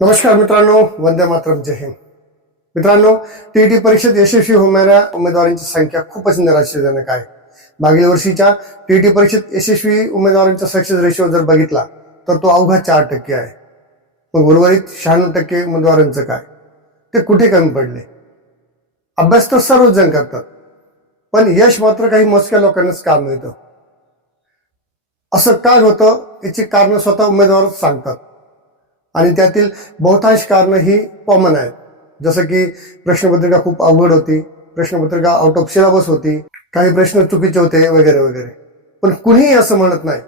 नमस्कार मित्रांनो वंदे मातरम जय हिंद. मित्रांनो टीईटी परीक्षेत यशस्वी होणाऱ्या उमेदवारांची संख्या खूपच निराशाजनक आहे. मागील वर्षीच्या टीईटी परीक्षेत यशस्वी उमेदवारांचा सक्सेस रेशो जर बघितला तर तो अवघा चार टक्के आहे. मग उर्वरित शहाण्णव टक्के उमेदवारांचं काय? ते कुठे कमी पडले? अभ्यास तर सर्वच जण करतात पण यश मात्र काही मोजक्या लोकांनाच काम मिळतं? असं काय होतं याची कारणं स्वतः उमेदवारच सांगतात. आणि त्यातील बहुतांश कारणं ही कॉमन आहेत. जसं की प्रश्नपत्रिका खूप अवघड होती प्रश्नपत्रिका आउट ऑफ सिलेबस होती काही प्रश्न चुकीचे होते वगैरे वगैरे. पण कुणीही असं म्हणत नाही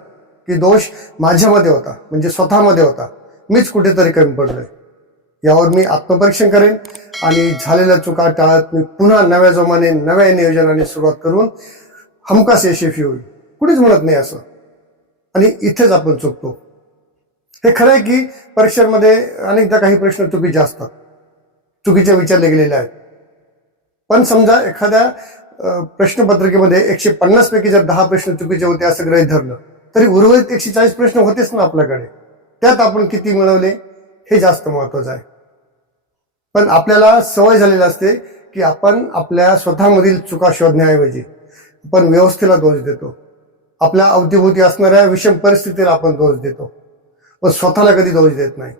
की दोष माझ्यामध्ये होता म्हणजे स्वतःमध्ये होता. मीच कुठेतरी कमी पडलोय. यावर मी आत्मपरीक्षण करेन आणि झालेल्या चुका टाळत मी पुन्हा नव्या जोमाने नव्या नियोजनाने सुरुवात करून हमखास यशस्वी होईल. कुणीच म्हणत नाही असं. आणि इथेच आपण चुकतो. हे खरं आहे की परीक्षांमध्ये अनेकदा काही प्रश्न चुकीचे असतात. चुकीचे विचारले गेलेले आहेत. पण समजा एखाद्या प्रश्नपत्रिकेमध्ये एकशे पन्नास पैकी जर दहा प्रश्न चुकीचे होते असं गृहीत धरलं तरी उर्वरित एकशे चाळीस प्रश्न होतेच ना आपल्याकडे. त्यात आपण किती मिळवले हे जास्त महत्वाचं आहे. पण आपल्याला सवय झालेली असते की आपण आपल्या स्वतःमधील चुका शोधण्याऐवजी आपण व्यवस्थेला दोष देतो. आपल्या अवतीभोवती असणाऱ्या विषम परिस्थितीला आपण दोष देतो. व स्वतःला कधी दोष देत नाही.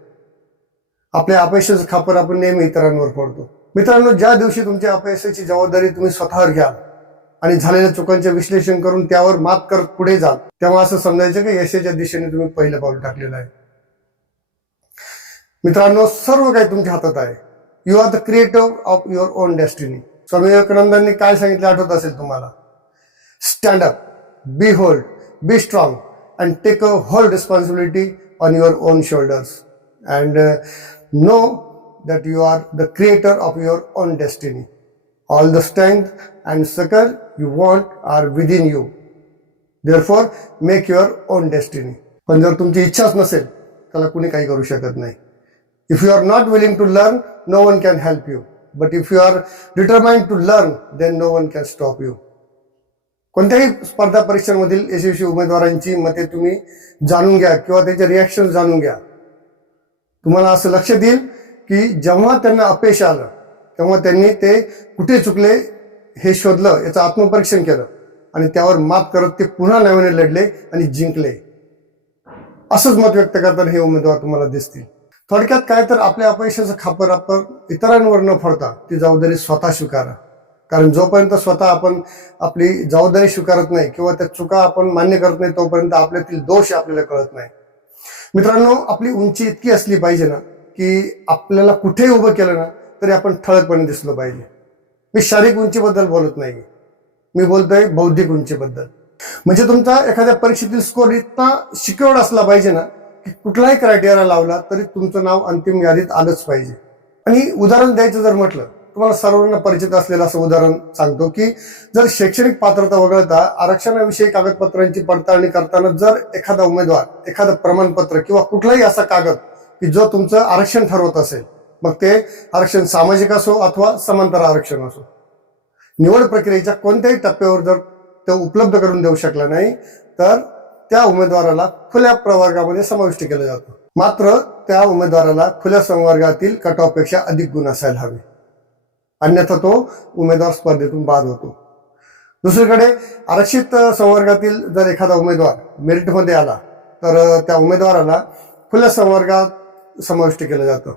आपल्या अपयशाचं खापर आपण नेहमी इतरांवर पडतो मित्रांनो ज्या दिवशी तुमच्या अपयशाची जबाबदारी तुम्ही स्वतःवर घ्याल आणि झालेल्या चुकांचे विश्लेषण करून त्यावर मात करत पुढे जाल तेव्हा असं समजायचं की यशाच्या दिशेने तुम्ही पहिलं पाऊल टाकलेलं आहे. मित्रांनो सर्व काही तुमच्या हातात आहे. You are the creator of your own destiny Swami विवेकानंदांनी काय सांगितलं आठवत असेल तुम्हाला? Stand up be bold be strong and take a whole responsibility on your own shoulders and uh, know that you are the creator of your own destiny. All the strength and succor you want are within you. Therefore, make your own destiny. पण जर तुमची इच्छाच नसेल त्याला कुणी काही करू शकत नाही if you are not willing to learn no one can help you but if you are determined to learn then no one can stop you कोणत्याही स्पर्धा परीक्षांमधील यशस्वी उमेदवारांची मते तुम्ही जाणून घ्या किंवा त्याचे रिॲक्शन जाणून घ्या. तुम्हाला असं लक्ष देईल की जेव्हा त्यांना अपयश आलं तेव्हा त्यांनी ते कुठे चुकले हे शोधलं याचं आत्मपरीक्षण केलं आणि त्यावर मात करत ते पुन्हा नव्याने लढले आणि जिंकले. असंच मत व्यक्त करताना हे उमेदवार तुम्हाला दिसतील. थोडक्यात काय तर आपल्या अपयशाचं खापर आपण इतरांवर न फोडता ती जबाबदारी स्वतः स्वीकारा. कारण जोपर्यंत स्वतः आपण आपली जबाबदारी स्वीकारत नाही किंवा त्या चुका आपण मान्य करत नाही तोपर्यंत आपल्यातील दोष आपल्याला कळत नाही. मित्रांनो आपली उंची इतकी असली पाहिजे ना की आपल्याला कुठेही उभं केलं ना तरी आपण ठळकपणे दिसलो पाहिजे. मी शारीरिक उंचीबद्दल बोलत नाही. मी बोलतोय बौद्धिक उंचीबद्दल. म्हणजे तुमचा एखाद्या परीक्षेतील स्कोर इतका सिक्युअर्ड असला पाहिजे ना की कुठलाही क्रायटेरिया लावला तरी तुमचं नाव अंतिम यादीत आलंच पाहिजे. आणि उदाहरण द्यायचं जर म्हटलं तुम्हाला सर्वांना परिचित असलेलं असं उदाहरण सांगतो की जर शैक्षणिक पात्रता वगळता आरक्षणाविषयी कागदपत्रांची पडताळणी करताना जर एखादा उमेदवार एखादं प्रमाणपत्र किंवा कुठलाही असा कागद की जो तुमचं आरक्षण ठरवत असेल मग ते आरक्षण सामाजिक असो अथवा समांतर आरक्षण असो. निवड प्रक्रियेच्या कोणत्याही टप्प्यावर जर तो उपलब्ध करून देऊ शकला नाही तर त्या उमेदवाराला खुल्या प्रवर्गामध्ये समाविष्ट केलं जातं. मात्र त्या उमेदवाराला खुल्या संवर्गातील कट अधिक गुण असायला हवे. अन्यथा तो उमेदवार स्पर्धेतून बाद होतो. दुसरीकडे आरक्षित संवर्गातील जर एखादा उमेदवार मेरिटमध्ये आला तर त्या उमेदवाराला खुल्या संवर्गात समाविष्ट केलं जातं.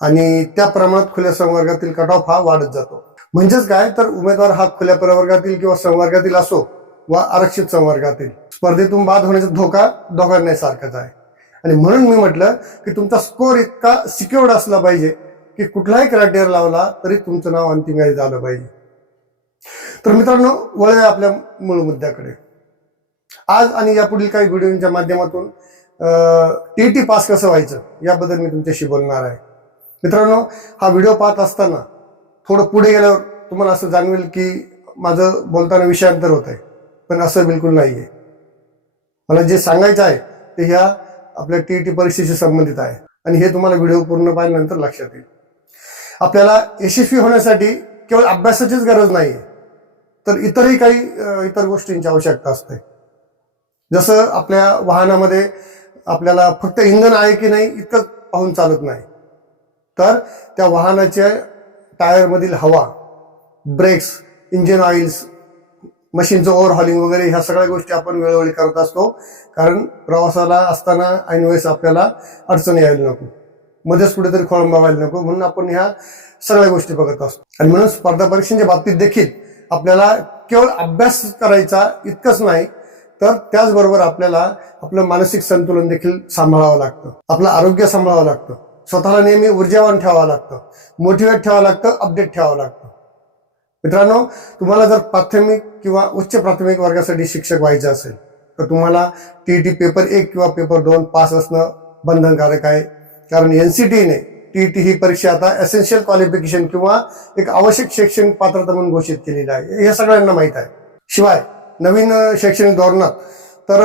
आणि त्या प्रमाणात खुल्या संवर्गातील कट ऑफ हा वाढत जातो. म्हणजेच काय? तर उमेदवार हा खुल्या प्रवर्गातील किंवा संवर्गातील असो वा आरक्षित संवर्गातील स्पर्धेतून बाद होण्याचा धोका दोघांनाही सारखाच आहे. आणि म्हणून मी म्हटलं की तुमचा स्कोर इतका सिक्युअर्ड असला पाहिजे की कुठलाही क्रायटेरिया लावला तरी तुमचं नाव अंतिम यादीत आलं पाहिजे. तर मित्रांनो वळूया आपल्या मूळ मुद्द्याकडे. आज आणि यापुढील काही व्हिडिओच्या माध्यमातून टी टी पास कसं व्हायचं याबद्दल मी तुमच्याशी बोलणार आहे. मित्रांनो हा व्हिडिओ पाहत असताना थोडं पुढे गेल्यावर तुम्हाला असं जाणवेल की माझं बोलताना विषयांतर होत आहे पण असं बिलकुल नाही आहे मला जे सांगायचं आहे ते ह्या आपल्या टी टी परीक्षेशी संबंधित आहे आणि हे तुम्हाला व्हिडिओ पूर्ण पाहिल्यानंतर लक्षात येईल. आपल्याला यशस्वी होण्यासाठी केवळ अभ्यासाचीच गरज नाही तर इतरही काही इतर गोष्टींची आवश्यकता असते. जसं आपल्या वाहनामध्ये आपल्याला फक्त इंधन आहे की नाही इतकं पाहून चालत नाही. तर त्या वाहनाच्या टायरमधील हवा ब्रेक्स इंजिन ऑइल्स मशीनचं ओव्हरहॉलिंग वगैरे ह्या सगळ्या गोष्टी आपण वेळोवेळी करत असतो. कारण प्रवासाला असताना ऐनवेळेस आपल्याला अडचण यायला नको. मध्येच कुठेतरी खोळंबा व्हायला नको म्हणून आपण ह्या सगळ्या गोष्टी बघत असतो. आणि म्हणून स्पर्धा परीक्षांच्या बाबतीत देखील आपल्याला केवळ अभ्यास करायचा इतकंच नाही तर त्याचबरोबर आपल्याला आपलं मानसिक संतुलन देखील सांभाळावं लागतं. आपलं आरोग्य सांभाळावं लागतं. स्वतःला नेहमी ऊर्जावान ठेवावं लागतं. मोटिवेट ठेवावं लागतं अपडेट ठेवावं लागतं. मित्रांनो तुम्हाला जर प्राथमिक किंवा उच्च प्राथमिक वर्गासाठी शिक्षक व्हायचं असेल तर तुम्हाला टी टी पेपर एक किंवा पेपर दोन पास असणं बंधनकारक आहे. कारण एनसीटीने टीईटी ही परीक्षा आता एसेन्शियल क्वालिफिकेशन किंवा एक आवश्यक शैक्षणिक पात्रता म्हणून घोषित केलेली आहे. हे सगळ्यांना माहीत आहे. शिवाय नवीन शैक्षणिक धोरणात तर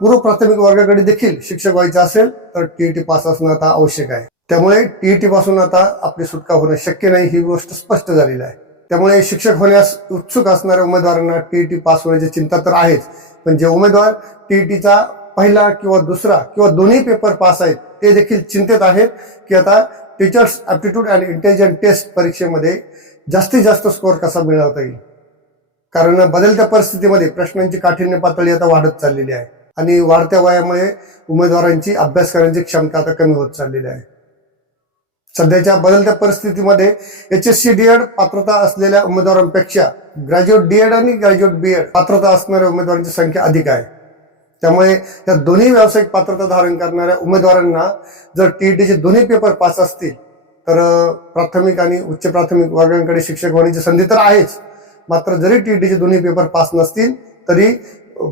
पूर्व प्राथमिक वर्गाकडे देखील शिक्षक व्हायचं असेल तर टीईटी पास असणं आता आवश्यक आहे. त्यामुळे टीईटी पासून आता आपली सुटका होणं शक्य नाही ही गोष्ट स्पष्ट झालेली आहे. त्यामुळे शिक्षक होण्यास उत्सुक असणाऱ्या उमेदवारांना टीईटी पास होण्याची चिंता तर आहेच. पण जे उमेदवार टीईटीचा पहिला किंवा दुसरा किंवा दोन्ही पेपर पास आहेत ते देखील चिंतेत आहेत की आता teachers aptitude and intelligent test परीक्षेमध्ये जास्तीत जास्त स्कोअर कसा मिळवता येईल? कारण बदलत्या परिस्थितीमध्ये प्रश्नांची काठिण्य पातळी आता वाढत चाललेली आहे. आणि वाढत्या वयामुळे उमेदवारांची अभ्यास करण्याची क्षमता आता कमी होत चाललेली आहे. सध्याच्या बदलत्या परिस्थितीमध्ये एच एस सी डीएड पात्रता असलेल्या उमेदवारांपेक्षा ग्रॅज्युएट डीएड आणि ग्रॅज्युएट बीएड पात्रता असणाऱ्या उमेदवारांची संख्या अधिक आहे. त्यामुळे त्या दोन्ही व्यावसायिक पात्रता धारण करणाऱ्या उमेदवारांना जर टीईटीचे दोन्ही पेपर पास असतील तर प्राथमिक आणि उच्च प्राथमिक वर्गांकडे शिक्षक होण्याची संधी तर आहेच. मात्र जरी टीईटीचे दोन्ही पेपर पास नसतील तरी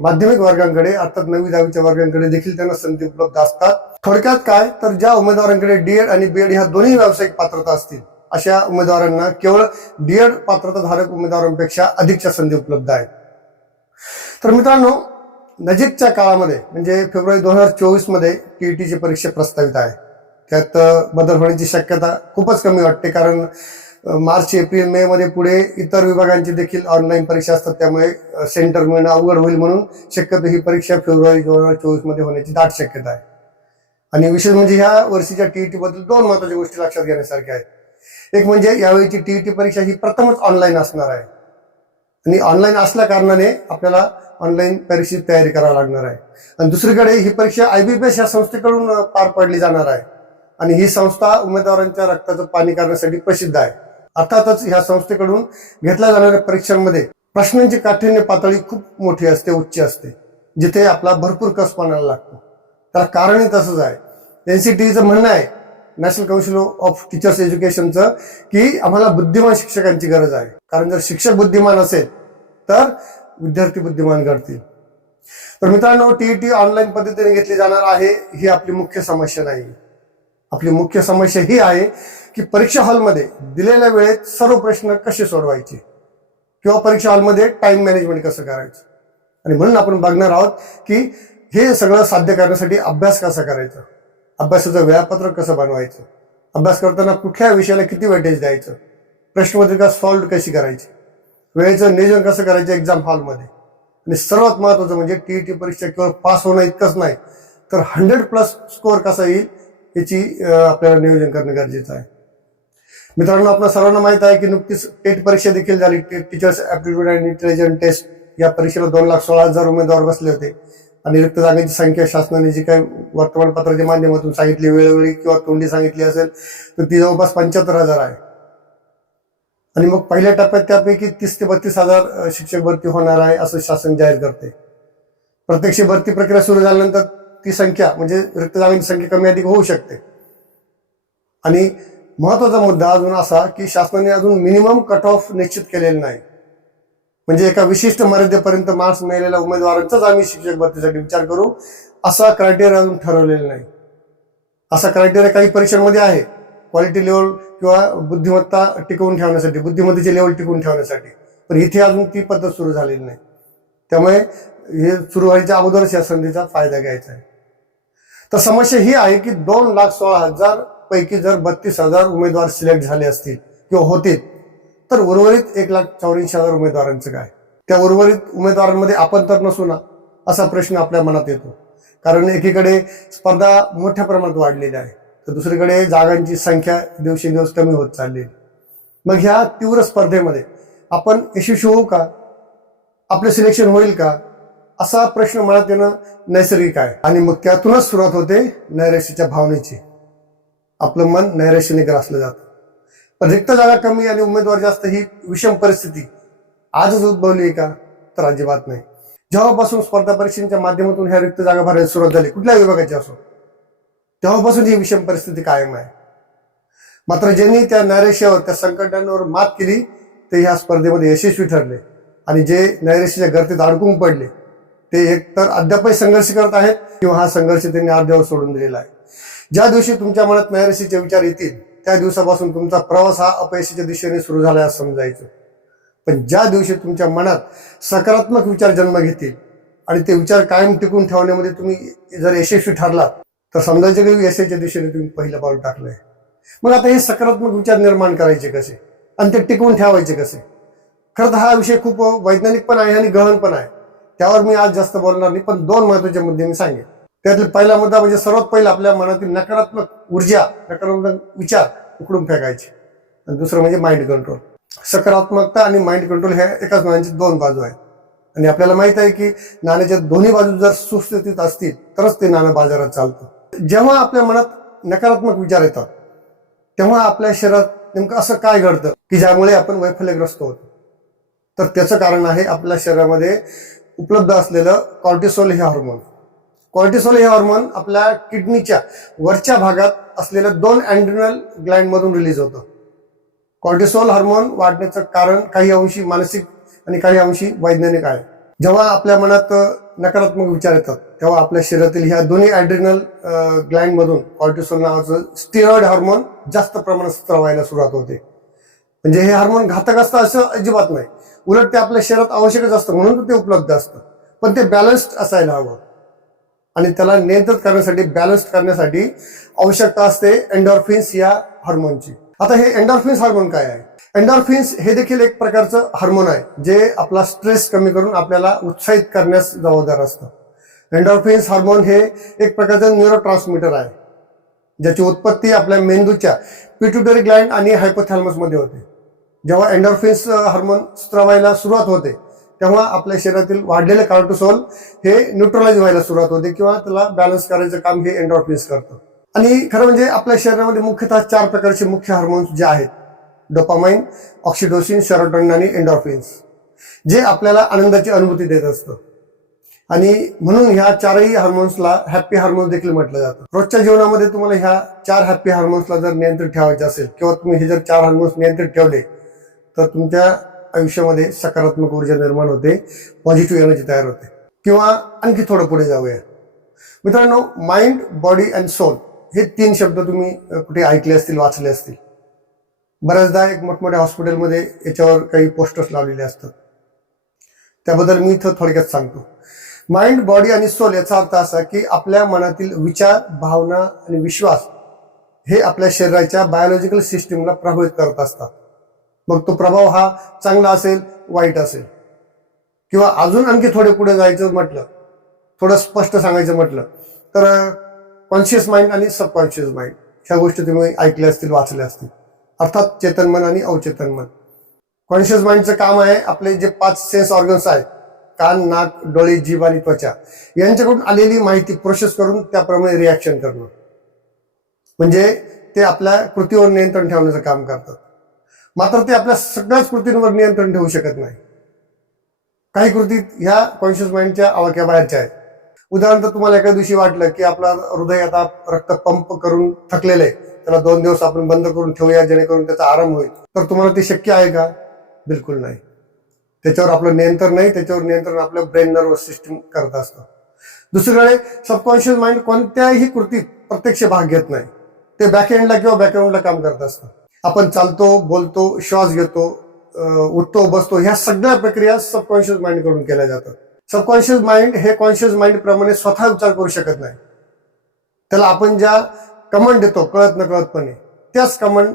माध्यमिक वर्गांकडे अर्थात नवी दहावीच्या वर्गांकडे देखील त्यांना संधी उपलब्ध असतात. थोडक्यात काय? तर ज्या उमेदवारांकडे डीएड आणि बीएड ह्या दोन्ही व्यावसायिक पात्रता असतील अशा उमेदवारांना केवळ डीएड पात्रताधारक उमेदवारांपेक्षा अधिकच्या संधी उपलब्ध आहेत. तर मित्रांनो नजीकच्या काळामध्ये म्हणजे फेब्रुवारी दोन हजार चोवीसमध्ये टीईटीची परीक्षा प्रस्तावित आहे. त्यात बदल होण्याची शक्यता खूपच कमी वाटते कारण मार्च एप्रिल मे मध्ये पुढे इतर विभागांची देखील ऑनलाईन परीक्षा असतात त्यामुळे सेंटर मिळणं अवघड होईल म्हणून शक्यतो ही परीक्षा फेब्रुवारी दोन हजार चोवीसमध्ये होण्याची दाट शक्यता आहे. आणि विशेष म्हणजे ह्या वर्षीच्या टीईटी बद्दल दोन महत्त्वाच्या गोष्टी लक्षात घेण्यासारख्या आहेत. एक म्हणजे यावेळीची टीईटी परीक्षा ही प्रथमच ऑनलाईन असणार आहे. आणि ऑनलाईन असल्या कारणाने आपल्याला ऑनलाईन परीक्षेची तयारी करावी लागणार आहे. आणि दुसरीकडे ही परीक्षा आय बी पी एस या संस्थेकडून पार पाडली जाणार आहे. आणि ही संस्था उमेदवारांच्या रक्ताचं पाणी करण्यासाठी प्रसिद्ध आहे. अर्थातच ह्या संस्थेकडून घेतल्या जाणाऱ्या परीक्षांमध्ये प्रश्नांची काठिण्य पातळी खूप मोठी असते उच्च असते जिथे आपला भरपूर कस पाण्याला लागतो. त्याला कारणही तसंच आहे. एनसीटीचं म्हणणं आहे नॅशनल काउन्सिल ऑफ टीचर्स एज्युकेशनचं की आम्हाला बुद्धिमान शिक्षकांची गरज आहे. कारण जर शिक्षक बुद्धिमान असेल तर विद्यार्थी बुद्धिमान घडतील. तर मित्रांनो टीईटी ऑनलाईन पद्धतीने घेतली जाणार आहे ही आपली मुख्य समस्या नाही. आपली मुख्य समस्या ही आहे की परीक्षा हॉलमध्ये दिलेल्या वेळेत सर्व प्रश्न कसे सोडवायचे? किंवा परीक्षा हॉलमध्ये टाइम मॅनेजमेंट कसं करायचं? आणि म्हणून आपण बघणार आहोत की हे सगळं साध्य करण्यासाठी अभ्यास कसा करायचा? अभ्यासाचं वेळापत्रक कसं बनवायचं? अभ्यास करताना कुठल्या विषयाला किती वेटेज द्यायचं? प्रश्नपत्रिका सॉल्व्ह कशी करायची? वेळेचं नियोजन कसं करायचं एक्झाम हॉलमध्ये आणि सर्वात महत्वाचं म्हणजे टी टी परीक्षा केवळ पास होणं इतकंच नाही तर हंड्रेड प्लस स्कोअर कसा येईल याची आपल्याला नियोजन करणं गरजेचं आहे. मित्रांनो आपल्या सर्वांना माहीत आहे की नुकतीच टेट परीक्षा देखील झाली. TET teachers aptitude and intelligent test या परीक्षेला दोन लाख सोळा हजार उमेदवार बसले होते. आणि रिक्त जागांची संख्या शासनाने जी काही वर्तमानपत्राच्या माध्यमातून सांगितली वेळोवेळी किंवा तोंडी सांगितली असेल तर ती जवळपास पंच्याहत्तर हजार आहे. आणि मग पहिल्या टप्प्यात त्यापैकी तीस ते बत्तीस हजार शिक्षक भरती होणार आहे असं शासन जाहीर करते. प्रत्यक्ष भरती प्रक्रिया सुरू झाल्यानंतर ती संख्या म्हणजे रिक्त जागांची संख्या कमी अधिक होऊ शकते. आणि महत्त्वाचा मुद्दा अजून असा की शासनाने अजून मिनिमम कट ऑफ निश्चित केलेलं नाही. म्हणजे एका विशिष्ट मर्यादेपर्यंत मार्क्स मिळालेल्या उमेदवारांचाच आम्ही शिक्षक भरतीसाठी विचार करू. असा क्रायटेरिया अजून ठरवलेला नाही. असा क्रायटेरिया काही परीक्षांमध्ये आहे. क्वालिटी लेवल किंवा बुद्धिमत्ता टिकवून ठेवण्यासाठी बुद्धिमत्तेचे लेवल टिकवून ठेवण्यासाठी. पण इथे अजून ती पद्धत सुरू झालेली नाही. त्यामुळे हे सुरू व्हायच्या अगोदरच या संधीचा फायदा घ्यायचा आहे. तर समस्या ही आहे की दोन लाख सोळा हजार पैकी जर बत्तीस हजार उमेदवार सिलेक्ट झाले असतील किंवा होतील तर उर्वरित एक लाख चौऱ्याऐंशी हजार उमेदवारांचं काय? त्या उर्वरित उमेदवारांमध्ये आपण तर नसू ना असा प्रश्न आपल्या मनात येतो. कारण एकीकडे स्पर्धा मोठ्या प्रमाणात वाढलेली आहे तर दुसरीकडे जागांची संख्या दिवसेंदिवस कमी होत चालली मग ह्या तीव्र स्पर्धेमध्ये आपण यशस्वी होऊ का? आपलं सिलेक्शन होईल का? असा प्रश्न मनात येणं नैसर्गिक आहे. आणि मग त्यातूनच सुरुवात होते नैराश्याच्या भावनेची. आपलं मन नैराश्याने ग्रासलं जातं. पण रिक्त जागा कमी आणि उमेदवार जास्त ही विषम परिस्थिती आजच उद्भवली आहे का? तर अजिबात नाही. जेव्हापासून स्पर्धा परीक्षेच्या माध्यमातून ह्या रिक्त जागा भरायला सुरुवात झाली कुठल्याही विभागाची असो तेव्हापासून ही विषम परिस्थिती कायम आहे. मात्र ज्यांनी त्या नैराश्यावर त्या संकटांवर मात केली ते ह्या स्पर्धेमध्ये यशस्वी ठरले. आणि जे नैराश्याच्या गर्दीत अडकून पडले ते एकतर अद्यापही संघर्ष करत आहेत किंवा हा संघर्ष त्यांनी अर्ध्यावर सोडून दिलेला आहे. ज्या दिवशी तुमच्या मनात नैराश्याचे विचार येतील त्या दिवसापासून तुमचा प्रवास हा अपयशाच्या दिशेने सुरू झाला आहे असं समजायचं. पण ज्या दिवशी तुमच्या मनात सकारात्मक विचार जन्म घेतील आणि ते विचार कायम टिकून ठेवण्यामध्ये तुम्ही जर यशस्वी ठरलात तर समजायचं की यशाच्या दिशेने तुम्ही पहिलं पाऊल टाकलंय. मग आता हे सकारात्मक विचार निर्माण करायचे कसे? आणि ते टिकवून ठेवायचे कसे? खरं तर हा विषय खूप वैज्ञानिक पण आहे आणि गहन पण आहे. त्यावर मी आज जास्त बोलणार नाही पण दोन महत्त्वाचे मुद्दे मी सांगेन. त्यातला पहिला मुद्दा म्हणजे सर्वात पहिला आपल्या मनातील नकारात्मक ऊर्जा नकारात्मक विचार उकडून फेकायचे. आणि दुसरं म्हणजे माइंड कंट्रोल सकारात्मकता आणि माइंड कंट्रोल ह्या एकाच नाण्याची दोन बाजू आहेत. आणि आपल्याला माहीत आहे की नाण्याच्या दोन्ही बाजू जर सुस्थितीत असतील तरच ते नाणं बाजारात चालतं. जेव्हा आपल्या मनात नकारात्मक विचार येतात तेव्हा आपल्या शरीरात नेमकं असं काय घडतं की ज्यामुळे आपण वैफल्यग्रस्त होतो? तर त्याचं कारण आहे आपल्या शरीरामध्ये उपलब्ध असलेलं कॉर्टिसोल हे हार्मोन कॉर्टिसोल हे हॉर्मोन आपल्या किडनीच्या वरच्या भागात असलेल्या दोन अँड्रिनल ग्लँड मधून रिलीज होतं. कॉर्टिसोल हार्मोन वाढण्याचं कारण काही अंशी मानसिक आणि काही अंशी वैज्ञानिक आहे. जेव्हा आपल्या मनात नकारात्मक विचार येतात तेव्हा आपल्या शरीरातील ह्या दोन्ही ॲड्रिनल ग्लँड मधून कॉर्टिसोल नावाचं स्टिरॉइड हॉर्मोन जास्त प्रमाणात स्त्रवायला सुरुवात होते. म्हणजे हे हार्मोन घातक असतं असं अजिबात नाही. उलट ते आपल्या शरीरात आवश्यकच असतं म्हणून ते उपलब्ध असतं. पण ते बॅलन्स्ड असायला हवं. आणि त्याला नियंत्रित करण्यासाठी बॅलन्स करण्यासाठी आवश्यकता असते एन्डॉर्फिन्स या हार्मोनची आता हे एन्डॉर्फिन्स हार्मोन काय आहे? एन्डॉर्फिन्स हे देखील एक प्रकारचं हार्मोन आहे जे आपला स्ट्रेस कमी करून आपल्याला उत्साहित करण्यास जबाबदार असतं. एन्डॉर्फिन्स हार्मोन हे एक प्रकारचं न्यूरो ट्रान्समीटर आहे ज्याची उत्पत्ती आपल्या मेंदूच्या पिट्युटरी ग्लँड आणि हायपोथॅलमसमध्ये होते. जेव्हा एन्डॉर्फिन्स हार्मोन स्त्रवायला सुरुवात होते तेव्हा आपल्या शरीरातील वाढलेले कार्टोसोल हे न्यूट्रलाइज व्हायला सुरुवात होते किंवा त्याला बॅलन्स करायचं काम हे एन्डॉर्फिन्स करतं. आणि खरं म्हणजे आपल्या शरीरामध्ये मुख्यतः चार प्रकारचे मुख्य हार्मोन्स जे आहेत डोपामाइन ऑक्सिडोसिन सेरोटोनिन आणि एन्डॉर्फिन्स जे आपल्याला आनंदाची अनुभूती देत असतं. आणि म्हणून ह्या चारही हार्मोन्सला हॅप्पी हार्मोन्स देखील म्हटलं जातं. रोजच्या जीवनामध्ये तुम्हाला ह्या चार हॅप्पी हार्मोन्सला जर नियंत्रित ठेवायचे असेल किंवा तुम्ही हे जर चार हार्मोन्स नियंत्रित ठेवले तर तुमच्या आयुष्यामध्ये सकारात्मक ऊर्जा निर्माण होते पॉझिटिव्ह एनर्जी तयार होते. किंवा आणखी थोडं पुढे जाऊया. मित्रांनो माइंड बॉडी अँड सोल हे तीन शब्द तुम्ही कुठे ऐकले असतील वाचले असतील. बऱ्याचदा एक मोठमोठ्या हॉस्पिटलमध्ये याच्यावर काही पोस्टर्स लावलेले असतात. त्याबद्दल मी इथं थोडक्यात सांगतो. माइंड बॉडी आणि सोल याचा अर्थ असा की आपल्या मनातील विचार भावना आणि विश्वास हे आपल्या शरीराच्या बायोलॉजिकल सिस्टीमला प्रभावित करत असतात. मग तो प्रभाव हा चांगला असेल वाईट असेल. किंवा अजून आणखी थोडे पुढे जायचं म्हटलं थोडं स्पष्ट सांगायचं म्हटलं तर कॉन्शियस माइंड आणि सबकॉन्शियस माइंड ह्या गोष्टी तुम्ही ऐकल्या असतील वाचल्या असतील. अर्थात चेतन मन आणि अवचेतन मन. कॉन्शियस माइंडचं काम आहे आपले जे पाच सेन्स ऑर्गन्स आहेत कान नाक डोळे जीभ आणि त्वचा यांच्याकडून आलेली माहिती प्रोसेस करून त्याप्रमाणे रिॲक्शन करणं. म्हणजे ते आपल्या कृतीवर नियंत्रण ठेवण्याचं काम करतात. मात्र ते आपल्या सगळ्याच कृतींवर नियंत्रण ठेवू शकत नाही. काही कृती ह्या कॉन्शियस माइंडच्या आवाक्या बाहेरच्या आहेत. उदाहरणार्थ तुम्हाला एका दिवशी वाटलं की आपला हृदय आता रक्त पंप करून थकलेलं आहे. त्याला दोन दिवस आपण बंद करून ठेवूया जेणेकरून त्याचा आराम होईल. तर तुम्हाला ते शक्य आहे का? बिलकुल नाही. त्याच्यावर आपलं नियंत्रण नाही त्याच्यावर नियंत्रण आपलं ब्रेन नर्वस सिस्टम करत असतं. दुसरीकडे सबकॉन्शियस माइंड कोणत्याही कृतीत प्रत्यक्ष भाग घेत नाही. ते बॅकएंडला किंवा बॅकग्राऊंडला काम करत असतं. आपण चालतो बोलतो श्वास घेतो उठतो बसतो ह्या सगळ्या प्रक्रिया सबकॉन्शियस माइंडकडून केल्या जातात. सबकॉन्शियस माइंड हे कॉन्शियस माइंड प्रमाणे स्वतः विचार करू शकत नाही. त्याला आपण ज्या कमांड देतो कळत न कळतपणे त्याच कमांड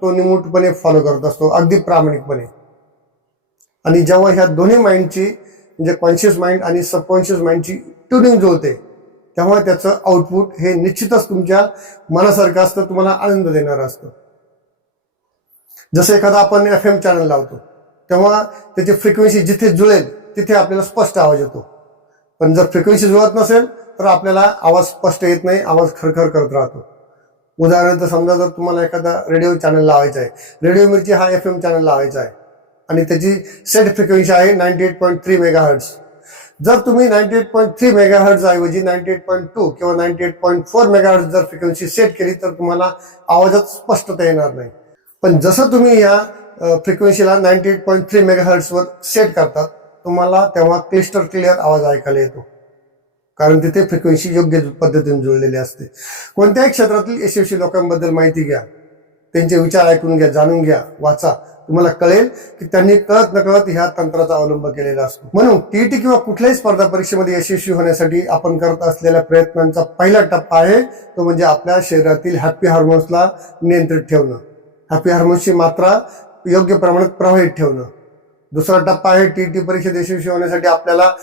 तो निमूटपणे फॉलो करत असतो अगदी प्रामाणिकपणे. आणि जेव्हा ह्या दोन्ही माइंडची म्हणजे कॉन्शियस माइंड आणि सबकॉन्शियस माइंडची ट्युनिंग जो होते तेव्हा त्याचं आउटपुट हे निश्चितच तुमच्या मनासारखं असतं तुम्हाला आनंद देणारं असतं. जसं एखादा आपण एफ एम चॅनल लावतो तेव्हा त्याची फ्रिक्वेन्सी जिथे जुळेल तिथे आपल्याला स्पष्ट आवाज येतो. पण जर फ्रिक्वेन्सी जुळत नसेल तर आपल्याला आवाज स्पष्ट येत नाही आवाज खरखर करत राहतो. उदाहरणार्थ समजा जर तुम्हाला एखादा रेडिओ चॅनल लावायचा आहे रेडिओ मिरची हा एफ एम चॅनल लावायचा आहे आणि त्याची सेट फ्रिक्वेन्सी आहे ninety eight point three mega hertz जर तुम्ही ninety eight point three mega hertz ऐवजी नाईन्टी एट पॉईंट टू किंवा ninety eight point four mega hertz जर फ्रिक्वेन्सी सेट केली तर तुम्हाला आवाजात स्पष्टता येणार नाही. पण जसं तुम्ही या फ्रिक्वेन्सीला ninety eight point three mega हर्ट्सवर set करतात तुम्हाला तेव्हा क्लिस्टर क्लिअर आवाज ऐकायला येतो. कारण तिथे फ्रिक्वेन्सी योग्य पद्धतीने जुळलेली असते. कोणत्याही क्षेत्रातील यशस्वी लोकांबद्दल माहिती घ्या. त्यांचे विचार ऐकून घ्या जाणून घ्या वाचा. तुम्हाला कळेल की त्यांनी कळत नकळत ह्या तंत्राचा अवलंब केलेला असतो. म्हणून टीईटी किंवा कुठल्याही स्पर्धा परीक्षेमध्ये यशस्वी होण्यासाठी आपण करत असलेल्या प्रयत्नांचा पहिला टप्पा आहे तो म्हणजे आपल्या शरीरातील हॅपी हार्मोन्सला नियंत्रित ठेवणं. हॅपी हार्मोन्सची मात्रा योग्य प्रमाणात प्रवाहित ठेवणं. दुसरा टप्पा आहे टी टी परीक्षेत यशस्वी होण्यासाठी आपल्याला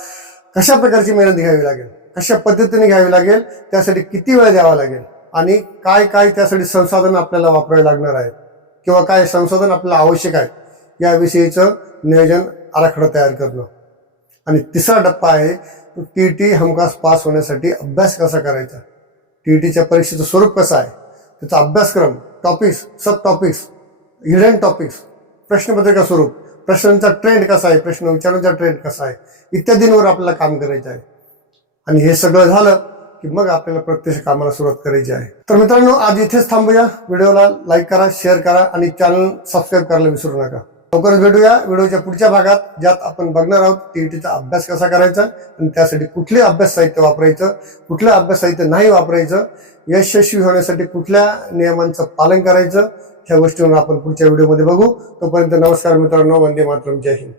कशा प्रकारची मेहनत घ्यावी लागेल? कशा पद्धतीने घ्यावी लागेल? त्यासाठी किती वेळ द्यावा लागेल? आणि काय काय त्यासाठी संसाधन आपल्याला वापरावे लागणार आहेत? किंवा काय संसाधन आपल्याला आवश्यक आहे याविषयीचं नियोजन आराखडा तयार करणं. आणि तिसरा टप्पा आहे टी टी हमखास पास होण्यासाठी अभ्यास कसा करायचा? टी टीच्या परीक्षेचं स्वरूप कसं आहे? त्याचा अभ्यासक्रम topics sub topics hidden topics प्रश्नपत्रिका स्वरूप प्रश्नांचा ट्रेंड कसा आहे प्रश्न विचारांचा ट्रेंड कसा आहे इत्यादींवर आपल्याला काम करायचं आहे. आणि हे सगळं झालं की मग आपल्याला प्रत्यक्ष कामाला सुरुवात करायची आहे. तर मित्रांनो आज इथेच थांबूया. व्हिडिओला लाईक करा शेअर करा आणि चॅनल सबस्क्राईब करायला विसरू नका. लवकरच भेटूया. व्हिडिओच्या पुढच्या भागात ज्यात आपण बघणार आहोत टीईटीचा अभ्यास कसा करायचा आणि त्यासाठी कुठले अभ्यास साहित्य वापरायचं कुठलं अभ्यास साहित्य नाही वापरायचं यशस्वी होण्यासाठी कुठल्या नियमांचं पालन करायचं ह्या गोष्टीवर आपण पुढच्या व्हिडिओमध्ये बघू. तोपर्यंत नमस्कार मित्रांनो वंदे मातरम. जय हिंद.